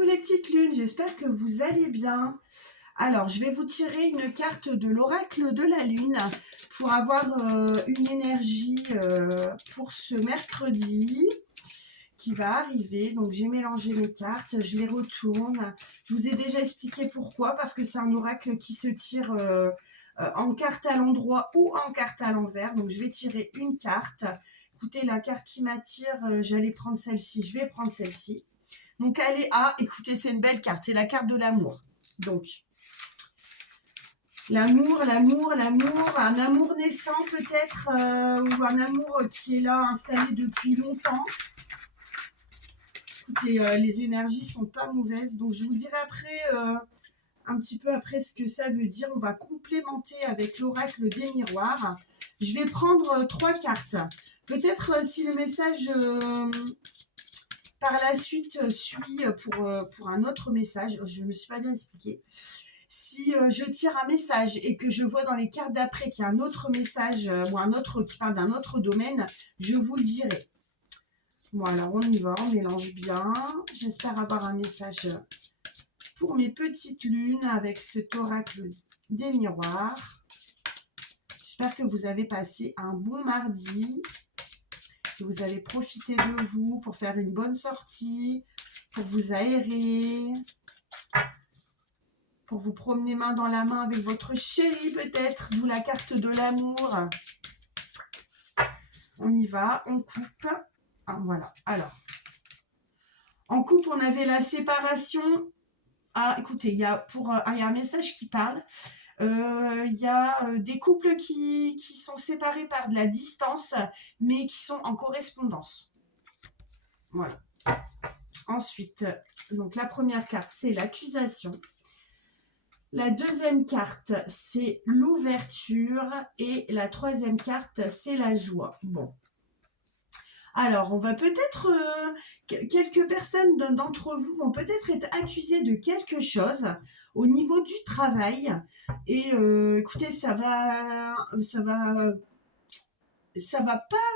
Coucou les petites lunes, j'espère que vous allez bien. Alors, je vais vous tirer une carte de l'oracle de la lune pour avoir une énergie pour ce mercredi qui va arriver. Donc, j'ai mélangé mes cartes, je les retourne. Je vous ai déjà expliqué pourquoi, parce que c'est un oracle qui se tire en carte à l'endroit ou en carte à l'envers. Donc, je vais tirer une carte. Écoutez, la carte qui m'attire, j'allais prendre celle-ci, je vais prendre celle-ci. Donc, elle est A. Écoutez, c'est une belle carte. C'est la carte de l'amour. Donc, l'amour, un amour naissant peut-être, ou un amour qui est là, installé depuis longtemps. Écoutez, les énergies sont pas mauvaises. Donc, je vous dirai après, un petit peu après ce que ça veut dire. On va complémenter avec l'oracle des miroirs. Je vais prendre 3 cartes. Peut-être si le message... par la suite, suit pour un autre message. Je ne me suis pas bien expliquée. Si je tire un message et que je vois dans les cartes d'après qu'il y a un autre message ou un autre qui parle d'un autre domaine, je vous le dirai. Bon, alors on y va, on mélange bien. J'espère avoir un message pour mes petites lunes avec cet oracle des miroirs. J'espère que vous avez passé un bon mardi. Que vous avez profité de vous pour faire une bonne sortie, pour vous aérer, pour vous promener main dans la main avec votre chéri peut-être, d'où la carte de l'amour. On y va, on coupe. Ah, voilà, alors. En coupe, on avait la séparation. Ah, écoutez, il y a un message qui parle. Il y a des couples qui sont séparés par de la distance, mais qui sont en correspondance. Voilà. Ensuite, donc la première carte, c'est l'accusation. La deuxième carte, c'est l'ouverture. Et la troisième carte, c'est la joie. Bon. Alors, on va peut-être... quelques personnes d'entre vous vont peut-être être accusées de quelque chose au niveau du travail. Et écoutez, ça va pas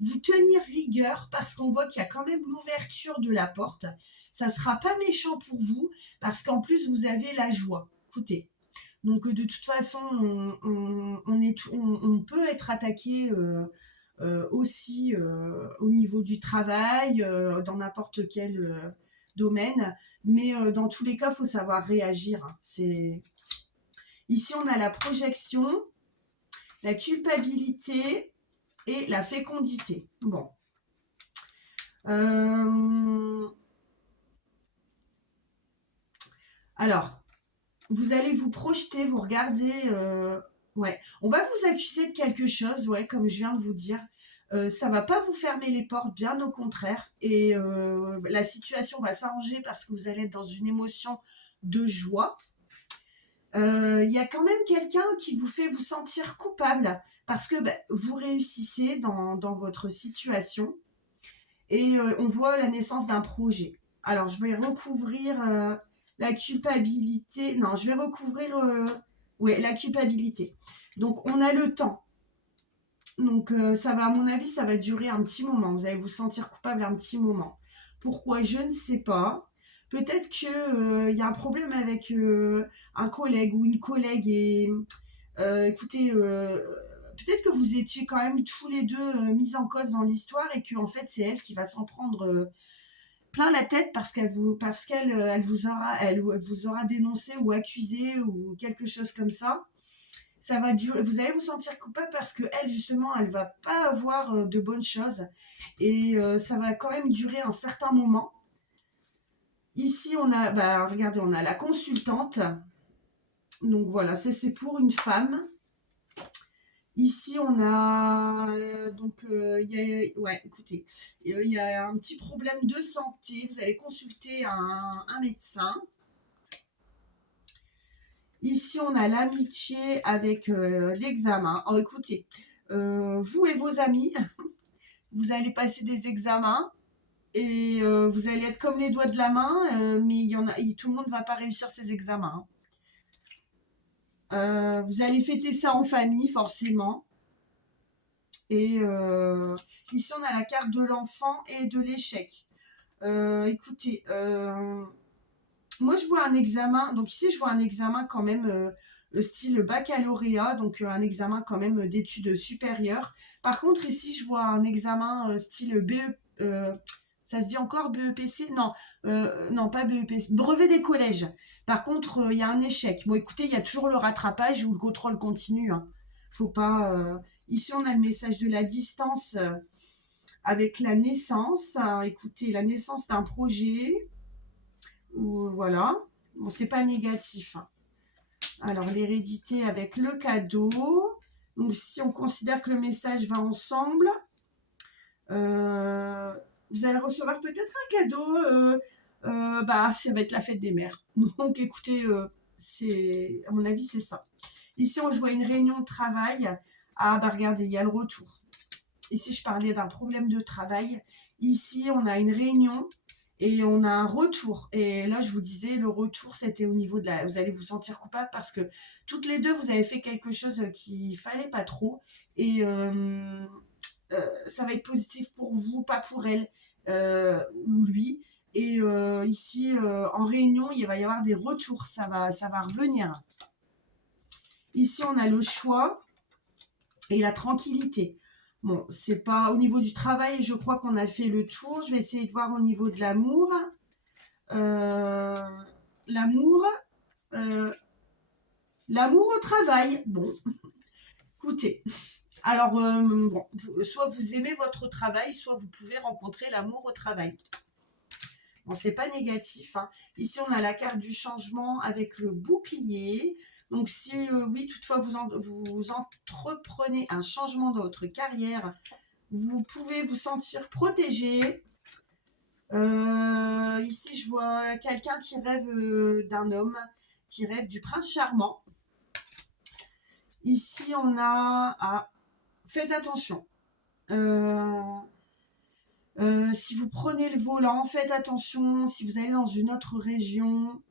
vous tenir rigueur parce qu'on voit qu'il y a quand même l'ouverture de la porte. Ça ne sera pas méchant pour vous parce qu'en plus, vous avez la joie. Écoutez, donc de toute façon, on peut être attaqué aussi au niveau du travail, dans n'importe quel domaine. Mais dans tous les cas, il faut savoir réagir. Ici, on a la projection, la culpabilité et la fécondité. Bon. Alors, vous allez vous projeter, vous regardez. Ouais, on va vous accuser de quelque chose, ouais, comme je viens de vous dire. Ça va pas vous fermer les portes, bien au contraire. Et la situation va s'arranger parce que vous allez être dans une émotion de joie. Y a quand même quelqu'un qui vous fait vous sentir coupable parce que vous réussissez dans votre situation et on voit la naissance d'un projet. Alors, je vais recouvrir la culpabilité. Non, je vais recouvrir la culpabilité. Donc, on a le temps. Donc, ça va, à mon avis, ça va durer un petit moment. Vous allez vous sentir coupable un petit moment. Pourquoi? Je ne sais pas. Peut-être qu'il y a un problème avec un collègue ou une collègue et écoutez, peut-être que vous étiez quand même tous les deux mis en cause dans l'histoire et que en fait c'est elle qui va s'en prendre plein la tête parce qu'elle vous aura dénoncé ou accusé ou quelque chose comme ça. Ça va durer, vous allez vous sentir coupable parce que elle justement elle va pas avoir de bonnes choses et ça va quand même durer un certain moment. Ici on a, regardez, on a la consultante. Donc voilà, c'est pour une femme. Ici, on a écoutez, il y a un petit problème de santé. Vous allez consulter un médecin. Ici, on a l'amitié avec l'examen. Oh, écoutez, vous et vos amis, vous allez passer des examens et vous allez être comme les doigts de la main, mais tout le monde ne va pas réussir ses examens. Vous allez fêter ça en famille, forcément. Et ici, on a la carte de l'enfant et de l'échec. Écoutez, moi je vois un examen, donc ici je vois un examen quand même style baccalauréat, donc un examen quand même d'études supérieures. Par contre ici je vois un examen style BE, ça se dit encore BEPC? Non, non pas BEPC, brevet des collèges. Par contre il y a un échec. Bon écoutez, il y a toujours le rattrapage ou le contrôle continu, hein. Faut pas. Ici on a le message de la distance avec la naissance. Écoutez, la naissance d'un projet. Ou voilà. Bon, c'est pas négatif, hein. Alors, l'hérédité avec le cadeau. Donc, si on considère que le message va ensemble, euh, vous allez recevoir peut-être un cadeau. Bah, ça va être la fête des mères. Donc, écoutez, à mon avis, c'est ça. Ici, je vois une réunion de travail. Ah, bah, regardez, il y a le retour. Ici, je parlais d'un problème de travail. Ici, on a une réunion et on a un retour. Et là, je vous disais, le retour, c'était au niveau de la... Vous allez vous sentir coupable parce que toutes les deux, vous avez fait quelque chose qu'il fallait pas trop. Et ça va être positif pour vous, pas pour elle ou lui. Et ici, en réunion, il va y avoir des retours. Ça va revenir. Ici, on a le choix et la tranquillité. Bon, c'est pas au niveau du travail, je crois qu'on a fait le tour. Je vais essayer de voir au niveau de l'amour. Euh, l'amour, euh, l'amour au travail. Bon, écoutez. Alors, bon, soit vous aimez votre travail, soit vous pouvez rencontrer l'amour au travail. Bon, c'est pas négatif, hein. Ici, on a la carte du changement avec le bouclier. Donc, si oui, toutefois, vous entreprenez un changement dans votre carrière, vous pouvez vous sentir protégé. Ici, je vois quelqu'un qui rêve d'un homme, qui rêve du prince charmant. Ici, on a... Ah, faites attention. Si vous prenez le volant, faites attention. Si vous allez dans une autre région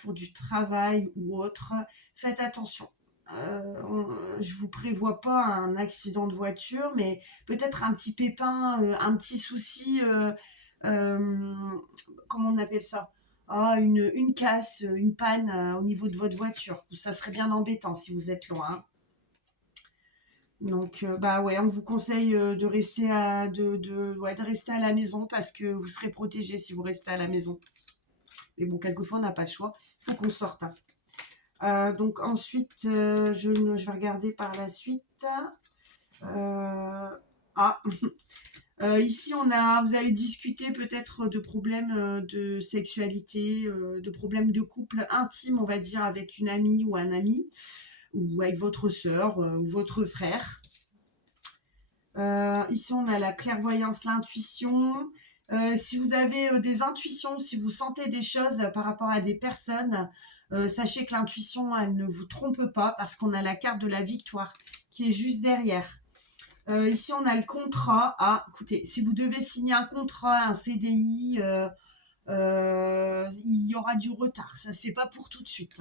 pour du travail ou autre, faites attention. Je vous prévois pas un accident de voiture, mais peut-être un petit pépin, un petit souci, comment on appelle ça? Ah, une casse, une panne au niveau de votre voiture. Ça serait bien embêtant si vous êtes loin. Donc, bah ouais, on vous conseille de rester de rester à la maison parce que vous serez protégé si vous restez à la maison. Mais bon, quelquefois, on n'a pas le choix. Il faut qu'on sorte, hein. Donc ensuite, je vais regarder par la suite. Ah, ici, vous allez discuter peut-être de problèmes de sexualité, de problèmes de couple intime, on va dire, avec une amie ou un ami, ou avec votre sœur ou votre frère. Ici, on a la clairvoyance, l'intuition. Si vous avez des intuitions, si vous sentez des choses par rapport à des personnes, sachez que l'intuition, elle ne vous trompe pas parce qu'on a la carte de la victoire qui est juste derrière. Ici, on a le contrat. Ah, écoutez, si vous devez signer un contrat, un CDI, il y aura du retard. Ça, c'est pas pour tout de suite.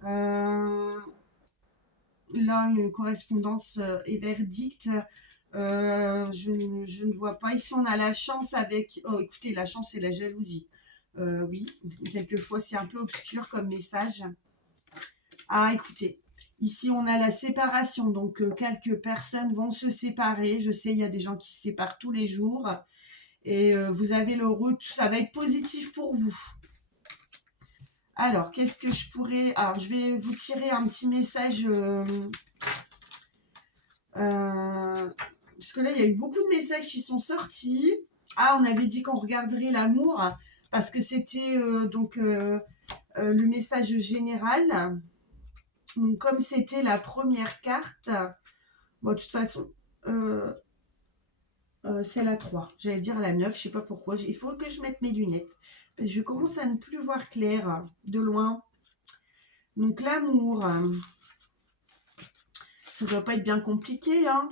Là, une correspondance et verdict. Je ne vois pas. Ici, on a la chance avec... Oh, écoutez, la chance et la jalousie. Oui, quelquefois, c'est un peu obscur comme message. Ah, écoutez, ici, on a la séparation. Donc, quelques personnes vont se séparer. Je sais, il y a des gens qui se séparent tous les jours. Et vous avez le retour. Ça va être positif pour vous. Alors, qu'est-ce que je pourrais... Alors, je vais vous tirer un petit message... parce que là, il y a eu beaucoup de messages qui sont sortis. Ah, on avait dit qu'on regarderait l'amour parce que c'était le message général. Donc, comme c'était la première carte, bon, de toute façon, c'est la 3. J'allais dire la 9, je ne sais pas pourquoi. Il faut que je mette mes lunettes. Parce que je commence à ne plus voir clair de loin. Donc, l'amour, ça ne doit pas être bien compliqué, hein.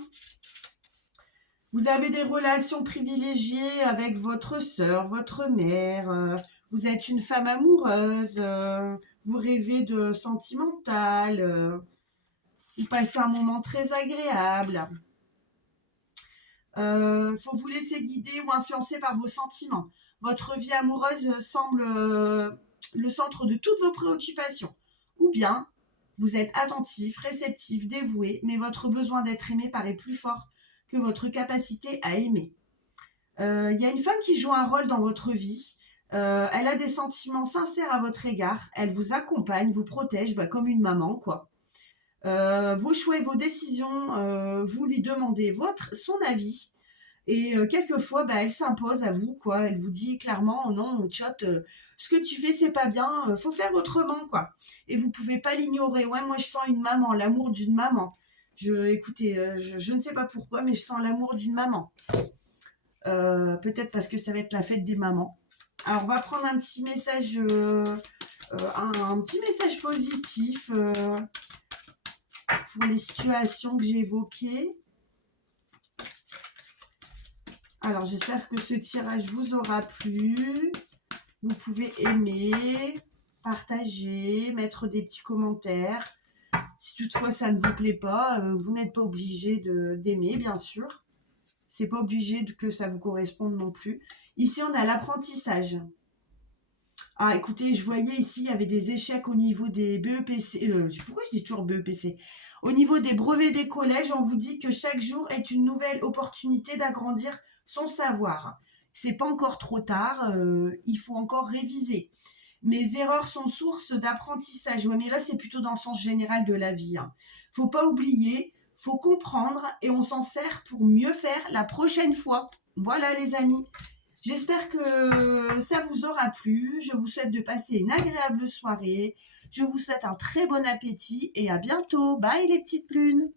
Vous avez des relations privilégiées avec votre sœur, votre mère. Vous êtes une femme amoureuse. Vous rêvez de sentimental. Vous passez un moment très agréable. Faut vous laisser guider ou influencer par vos sentiments. Votre vie amoureuse semble le centre de toutes vos préoccupations. Ou bien, vous êtes attentif, réceptif, dévoué, mais votre besoin d'être aimé paraît plus fort que votre capacité à aimer. Il y a une femme qui joue un rôle dans votre vie. Elle a des sentiments sincères à votre égard. Elle vous accompagne, vous protège, comme une maman, quoi. Vos choix et vos décisions, vous lui demandez son avis. Et quelquefois, elle s'impose à vous, quoi. Elle vous dit clairement, oh non, Tchot, ce que tu fais, c'est pas bien, faut faire autrement, quoi. Et vous pouvez pas l'ignorer. Ouais, moi, je sens une maman, l'amour d'une maman. Écoutez, je ne sais pas pourquoi, mais je sens l'amour d'une maman. Peut-être parce que ça va être la fête des mamans. Alors, on va prendre un petit message, un petit message positif pour les situations que j'ai évoquées. Alors, j'espère que ce tirage vous aura plu. Vous pouvez aimer, partager, mettre des petits commentaires. Si toutefois ça ne vous plaît pas, vous n'êtes pas obligé d'aimer, bien sûr. C'est pas obligé que ça vous corresponde non plus. Ici, on a l'apprentissage. Ah, écoutez, je voyais ici, il y avait des échecs au niveau des BEPC. Pourquoi je dis toujours BEPC? Au niveau des brevets des collèges, on vous dit que chaque jour est une nouvelle opportunité d'agrandir son savoir. C'est pas encore trop tard, il faut encore réviser. Mes erreurs sont source d'apprentissage. Ouais, mais là, c'est plutôt dans le sens général de la vie. Faut pas oublier, faut comprendre et on s'en sert pour mieux faire la prochaine fois. Voilà, les amis. J'espère que ça vous aura plu. Je vous souhaite de passer une agréable soirée. Je vous souhaite un très bon appétit et à bientôt. Bye les petites lunes.